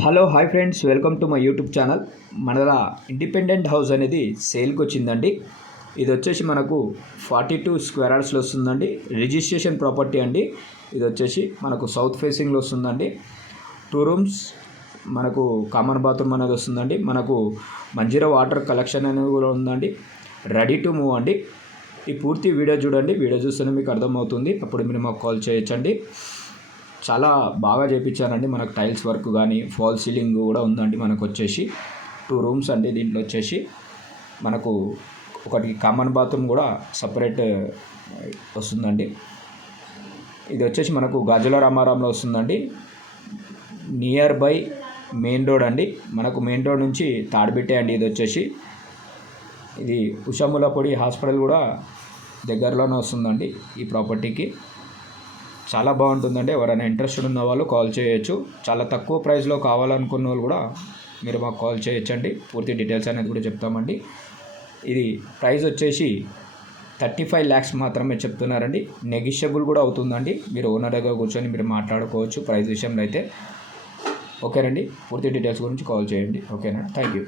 Hello hi friends, welcome to my YouTube channel. మన independent house అనేది సేల్కి వచ్చిందండి. ఇది వచ్చేసి మనకు 42 స్క్వేర్ యార్డ్స్లో వస్తుందండి. రిజిస్ట్రేషన్ ప్రాపర్టీ అండి. ఇది వచ్చేసి మనకు సౌత్ ఫేసింగ్లో వస్తుందండి. 2 రూమ్స్, మనకు కామన్ బాత్రూమ్ అనేది వస్తుందండి. మనకు మంజీరా వాటర్ కలెక్షన్ అనేది కూడా ఉందండి. రెడీ టు మూవ్ అండి. ఈ పూర్తి వీడియో చూడండి. వీడియో చూస్తేనే మీకు అర్థమవుతుంది. అప్పుడు మీరు మాకు కాల్ చేయొచ్చండి. చాలా బాగా చేయించానండి. మనకు టైల్స్ వర్క్ కానీ ఫాల్ సీలింగ్ కూడా ఉందండి. మనకు వచ్చేసి 2 రూమ్స్ అండి. దీంట్లో వచ్చేసి మనకు ఒకటి కామన్ బాత్రూమ్ కూడా సపరేట్ వస్తుందండి. ఇది వచ్చేసి మనకు గాజుల రామారంలో వస్తుందండి. నియర్ బై మెయిన్ రోడ్ అండి. మనకు మెయిన్ రోడ్ నుంచి తాడిబిట్టే అండి. ఇది వచ్చేసి ఇది ఉషాములపొడి హాస్పిటల్ కూడా దగ్గరలోనే వస్తుందండి. ఈ ప్రాపర్టీకి చాలా బాగుంటుందండి. ఎవరైనా ఇంట్రెస్టెడ్ ఉన్న వాళ్ళు కాల్ చేయొచ్చు. చాలా తక్కువ ప్రైస్లో కావాలనుకున్న వాళ్ళు కూడా మీరు మాకు కాల్ చేయొచ్చండి. పూర్తి డీటెయిల్స్ అనేది కూడా చెప్తామండి. ఇది ప్రైస్ వచ్చేసి 35 lakhs మాత్రమే చెప్తున్నారండి. నెగిషియబుల్ కూడా అవుతుందండి. మీరు ఓనర్ దగ్గర కూర్చొని మీరు మాట్లాడుకోవచ్చు ప్రైస్ విషయంలో అయితే. ఓకేనండి. పూర్తి డీటెయిల్స్ గురించి కాల్ చేయండి. ఓకేనా? Thank you.